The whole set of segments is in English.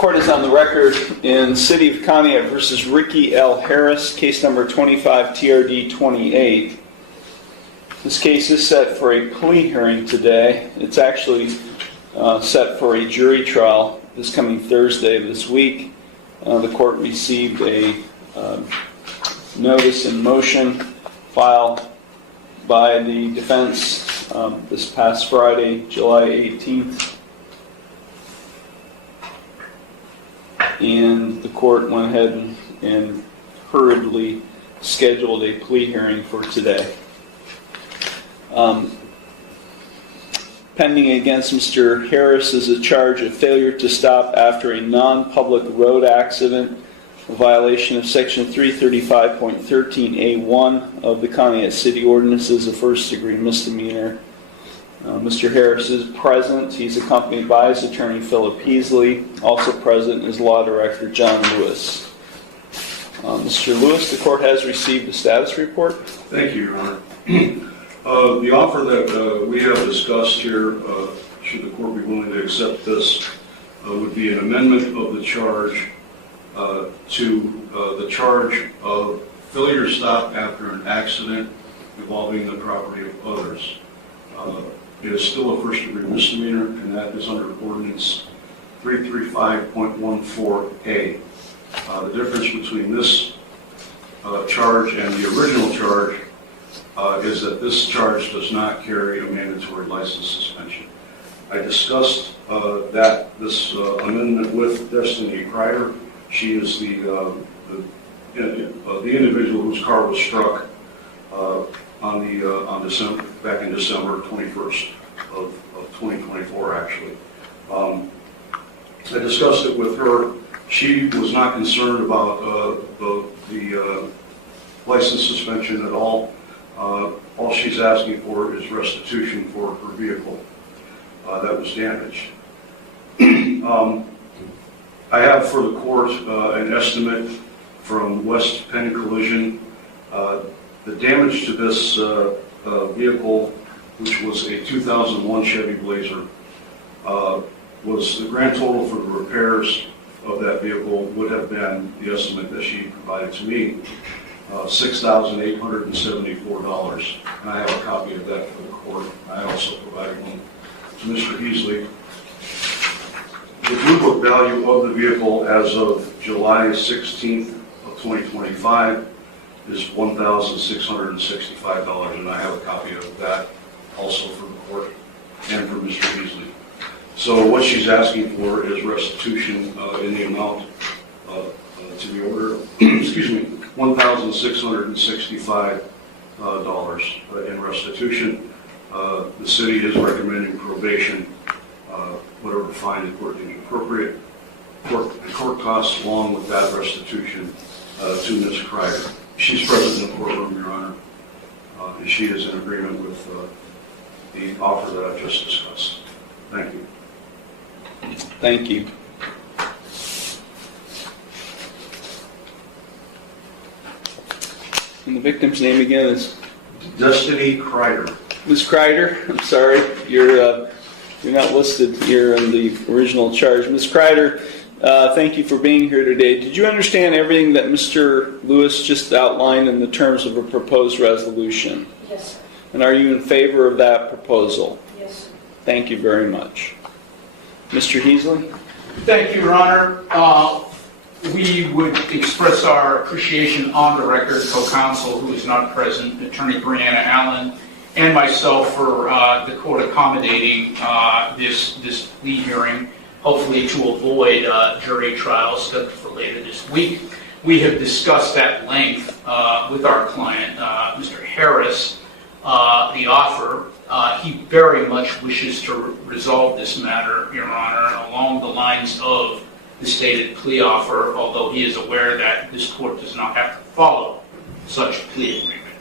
Court is on the record in City of Conneaut versus Ricky L. Harris, case number 25 TRD 28. This case is set for a plea hearing today. It's actually set for a jury trial this coming Thursday of this week. The court received a notice in motion filed by the defense this past Friday, July 18th. And the court went ahead and hurriedly scheduled a plea hearing for today. Pending against Mr. Harris is a charge of failure to stop after a non-public road accident, a violation of Section 335.13A1 of the Conneaut City Ordinances, a first-degree misdemeanor. Mr. Harris is present. He's accompanied by his attorney, Philip Heasley. Also present is Law Director John Lewis. Mr. Lewis, the court has received a status report. Thank you, Your Honor. The offer that we have discussed here, should the court be willing to accept this, would be an amendment of the charge to the charge of failure to stop after an accident involving the property of others. It is still a first-degree misdemeanor, and that is under Ordinance 335.14A. The difference between this charge and the original charge is that this charge does not carry a mandatory license suspension. I discussed this amendment with Destiny Kreider. She is the individual whose car was struck back in December 21st of 2024, actually. I discussed it with her. She was not concerned about the license suspension at all. All she's asking for is restitution for her vehicle that was damaged. I have for the court an estimate from West Penn Collision. The damage to this vehicle, which was a 2001 Chevy Blazer, was the grand total for the repairs of that vehicle would have been, the estimate that she provided to me, $6,874. And I have a copy of that for the court. I also provided one to Mr. Heasley. The Blue Book value of the vehicle as of July 16th of 2025 is $1,665, and I have a copy of that also for the court and for Mr. Heasley. So what she's asking for is restitution in the amount to the order, excuse me, $1,665 in restitution. The city is recommending probation, whatever fine the court deems appropriate, court costs along with that restitution to Ms. Kreider. She's present in the courtroom, Your Honor, and she is in agreement with the offer that I've just discussed. Thank you. Thank you. And the victim's name again is? Destiny Kreider. Ms. Kreider, I'm sorry, you're not listed here in the original charge. Ms. Kreider, thank you for being here today. Did you understand everything that Mr. Lewis just outlined in the terms of a proposed resolution? Yes, sir. And are you in favor of that proposal? Yes, sir. Thank you very much. Mr. Heasley? Thank you, Your Honor. We would express our appreciation on the record, co-counsel who is not present, Attorney Brianna Allen, and myself for the court accommodating this plea hearing, hopefully to avoid jury trials scheduled for later this week. We have discussed at length with our client, Mr. Harris, the offer. He very much wishes to resolve this matter, Your Honor, along the lines of the stated plea offer, although he is aware that this court does not have to follow such plea agreement.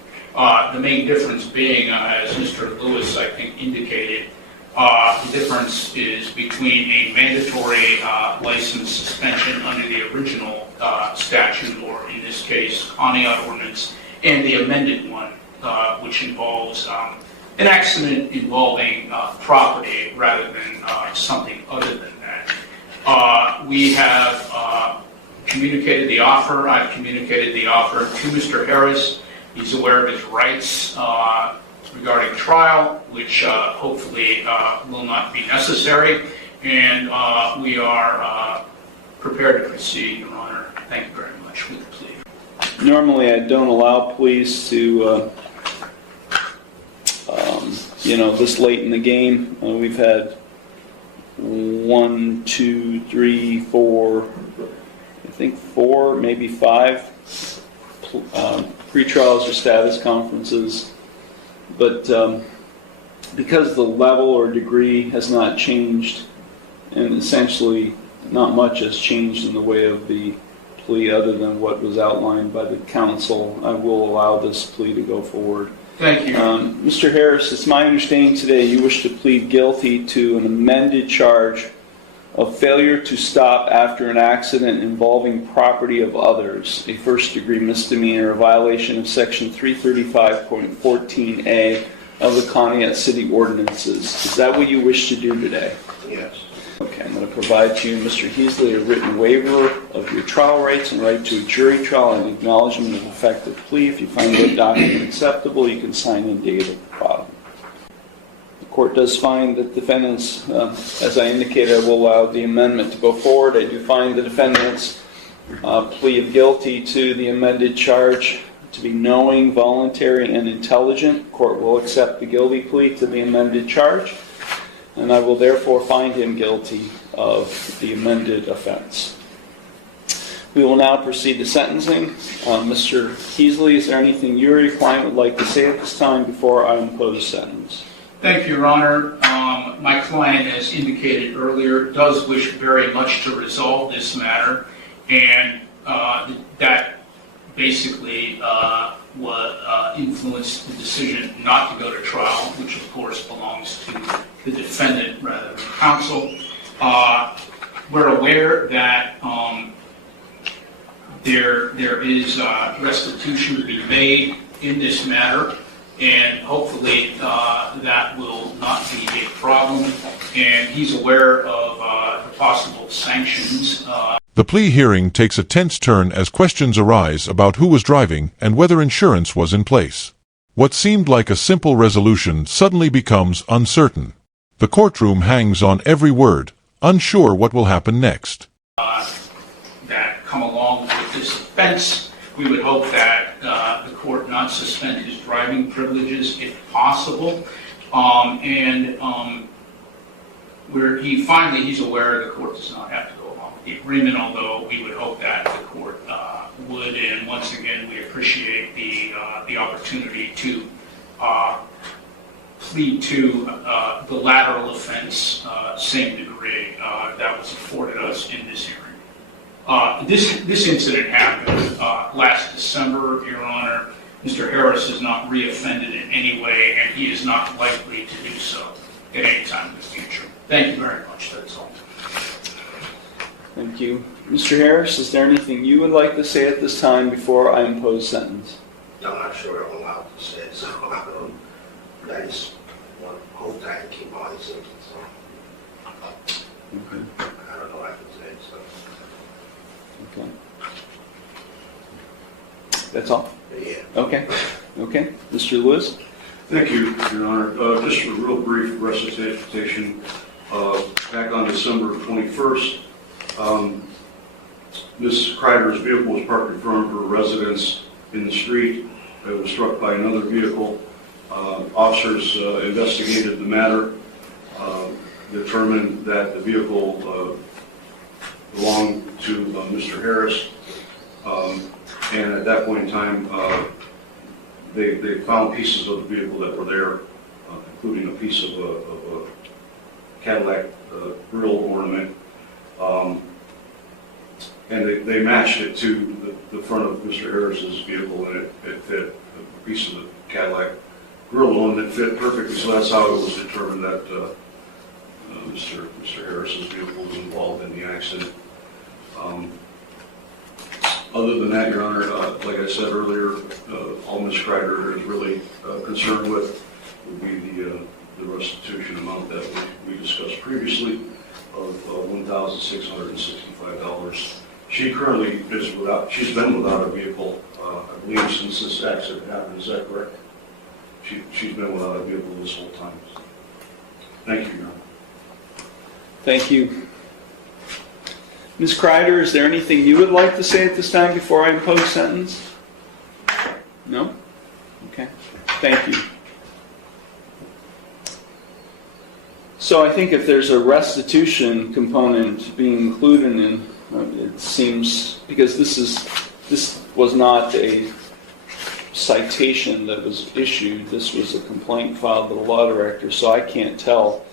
The main difference being, as Mr. Lewis, I think, indicated, the difference is between a mandatory license suspension under the original statute, or in this case, Conneaut Ordinance, and the amended one, which involves an accident involving property rather than something other than that. We have communicated the offer. I've communicated the offer to Mr. Harris. He's aware of his rights regarding trial, which hopefully will not be necessary. And we are prepared to proceed, Your Honor. Thank you very much with the plea. Normally, I don't allow pleas to, this late in the game. We've had 1, 2, 3, 4, I think 4, maybe 5 pre-trials or status conferences. But because the level or degree has not changed, and essentially not much has changed in the way of the plea other than what was outlined by the counsel, I will allow this plea to go forward. Thank you. Mr. Harris, it's my understanding today you wish to plead guilty to an amended charge of failure to stop after an accident involving property of others, a first-degree misdemeanor, a violation of Section 335.14a of the Conneaut City Ordinances. Is that what you wish to do today? Yes. Okay, I'm going to provide to you, Mr. Heasley, a written waiver of your trial rights and right to a jury trial and acknowledgement of effective plea. If you find that document acceptable, you can sign and date at the bottom. The court does find that defendants, as I indicated, I will allow the amendment to go forward. I do find the defendant's plea of guilty to the amended charge to be knowing, voluntary, and intelligent. The court will accept the guilty plea to the amended charge, and I will therefore find him guilty of the amended offense. We will now proceed to sentencing. Mr. Heasley, is there anything you or your client would like to say at this time before I impose sentence? Thank you, Your Honor. My client, as indicated earlier, does wish very much to resolve this matter, and that basically influenced the decision not to go to trial, which of course belongs to the defendant rather than counsel. We're aware that there is restitution to be made in this matter, and hopefully that will not be a problem. And he's aware of the possible sanctions. The plea hearing takes a tense turn as questions arise about who was driving and whether insurance was in place. What seemed like a simple resolution suddenly becomes uncertain. The courtroom hangs on every word, unsure what will happen next. That come along with this offense. We would hope that the court not suspend his driving privileges if possible. He's aware the court does not have to go along with the agreement, although we would hope that the court would. And once again, we appreciate the opportunity to plead to the lateral offense, same degree that was afforded us in this hearing. This incident happened last December, Your Honor. Mr. Harris has not reoffended in any way, and he is not likely to do so at any time in the future. Thank you very much. That's all. Thank you. Mr. Harris, is there anything you would like to say at this time before I impose sentence? I'm not sure I'm allowed to say it, so I just hope that I can keep on saying it. Okay. I don't know what I can say, so. Okay. That's all? Yeah. Okay. Okay. Mr. Lewis? Thank you, Your Honor. Just a real brief recitation. Back on December 21st, Ms. Kreider's vehicle was parked in front of her residence in the street. It was struck by another vehicle. Officers investigated the matter, determined that the vehicle belonged to Mr. Harris, and at that point in time, they found pieces of the vehicle that were there, including a piece of a Cadillac grill ornament, and they matched it to the front of Mr. Harris's vehicle, and it fit. A piece of the Cadillac grill ornament fit perfectly, so that's how it was determined that Mr. Harris's vehicle was involved in the accident. Other than that, Your Honor, like I said earlier, all Ms. Kreider is really concerned with would be the restitution amount that we discussed previously, of $1,665. She currently is without, she's been without a vehicle, I believe, since this accident happened. Is that correct? She's been without a vehicle this whole time. Thank you, Your Honor. Thank you. Ms. Kreider, is there anything you would like to say at this time before I impose sentence? No? Okay. Thank you. So I think if there's a restitution component being included in, it seems, because this was not a citation that was issued, this was a complaint filed with the law director, so I can't tell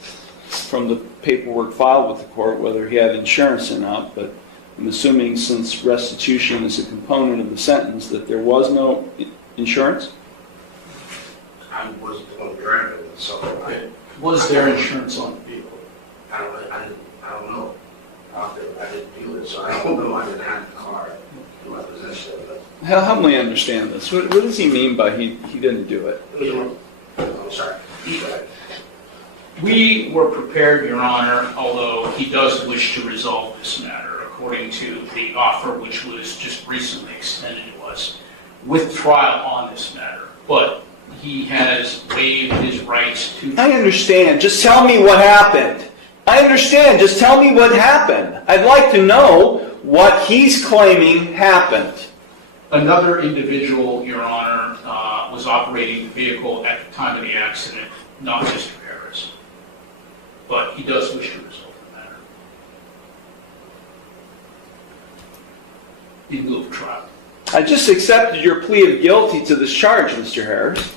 from the paperwork filed with the court whether he had insurance or not, but I'm assuming since restitution is a component of the sentence that there was no insurance? I wasn't the one driving it, so Was there insurance on the vehicle? I don't know. I didn't do it, so I don't know. I didn't have the car in my possession. But Help me understand this. What does he mean by he didn't do it? it was I'm sorry. Go ahead. We were prepared, Your Honor, although he does wish to resolve this matter, according to the offer which was just recently extended to us, with trial on this matter. But he has waived his rights to... I understand. Just tell me what happened. I understand. Just tell me what happened. I'd like to know what he's claiming happened. Another individual, Your Honor, was operating the vehicle at the time of the accident, not Mr. Harris. But he does wish to resolve the matter in lieu of trial. I just accepted your plea of guilty to this charge, Mr. Harris.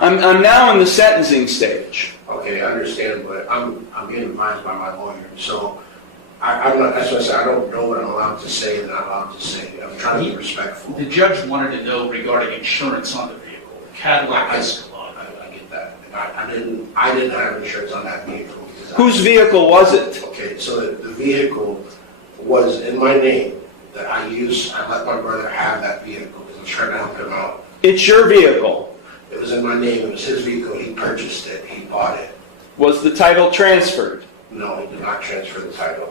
I'm now in the sentencing stage. Okay, I understand, but I'm being advised by my lawyer. So I'm not, that's what I said. I don't know what I'm allowed to say and not allowed to say. I'm trying to be respectful. The judge wanted to know regarding insurance on the vehicle, Cadillac Escalade. I get that. And I didn't have insurance on that vehicle. Whose vehicle was it? Okay, so the vehicle was in my name that I used. I let my brother have that vehicle because I was trying to help him out. It's your vehicle. It was in my name. It was his vehicle. He purchased it. He bought it. Was the title transferred? No, he did not transfer the title.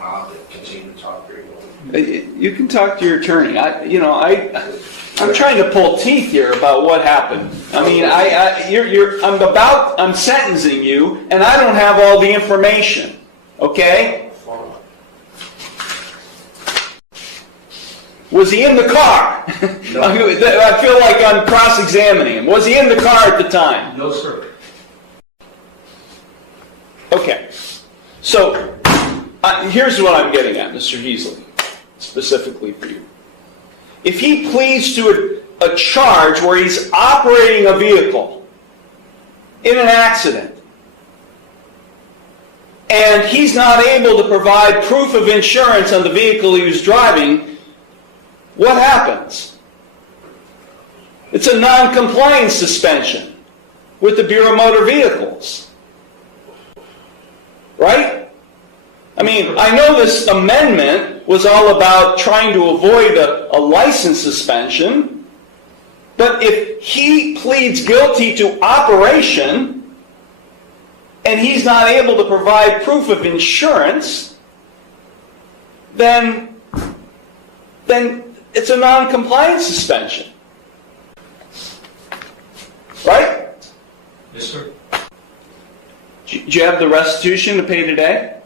I'll continue to talk very well. You can talk to your attorney. I'm trying to pull teeth here about what happened. I mean, I'm sentencing you, and I don't have all the information. Okay? Was he in the car? No. I feel like I'm cross-examining him. Was he in the car at the time? No, sir. Okay. So, here's what I'm getting at, Mr. Heasley, specifically for you. If he pleads to a charge where he's operating a vehicle in an accident, and he's not able to provide proof of insurance on the vehicle he was driving, what happens? It's a non-compliance suspension with the Bureau of Motor Vehicles. Right? I mean, I know this amendment was all about trying to avoid a license suspension, but if he pleads guilty to operation and he's not able to provide proof of insurance, then it's a non-compliance suspension. Right? Yes, sir. Do you have the restitution to pay today?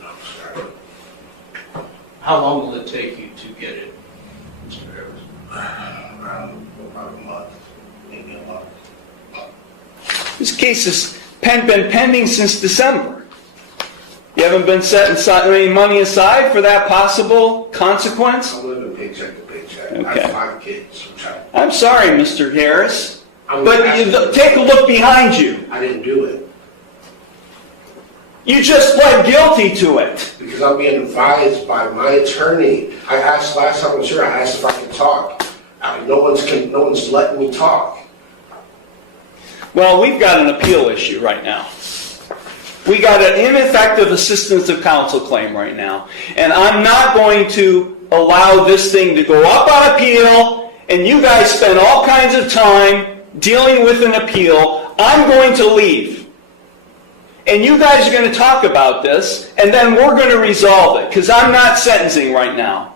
No, sorry. How long will it take you to get it, Mr. Harris? Around about a month, maybe a month. This case has been pending since December. You haven't been setting any money aside for that possible consequence? I'm living paycheck to paycheck. I Okay. have 5 kids, which I'm sorry, Mr. Harris, I'm but asking- take a look behind you. I didn't do it You just pled guilty to it. because I'm being advised by my attorney. I asked last time I was here, I asked if I could talk. No one's letting me talk. Well, we've got an appeal issue right now. We got an ineffective assistance of counsel claim right now. And I'm not going to allow this thing to go up on appeal and you guys spend all kinds of time dealing with an appeal. I'm going to leave. And you guys are going to talk about this, and then we're going to resolve it, because I'm not sentencing right now.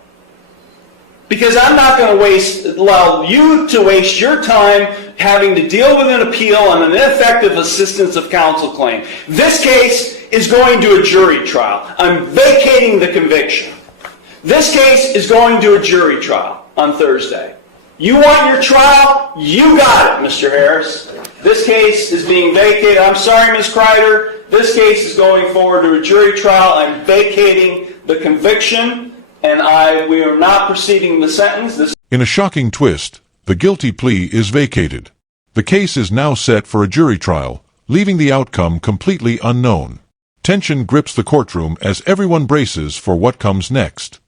Because I'm not going to allow you to waste your time having to deal with an appeal on an ineffective assistance of counsel claim. This case is going to a jury trial. I'm vacating the conviction. This case is going to a jury trial on Thursday. You want your trial? You got it, Mr. Harris. This case is being vacated. I'm sorry, Ms. Kreider. This case is going forward to a jury trial. I'm vacating the conviction, and we are not proceeding the sentence. In a shocking twist, the guilty plea is vacated. The case is now set for a jury trial, leaving the outcome completely unknown. Tension grips the courtroom as everyone braces for what comes next.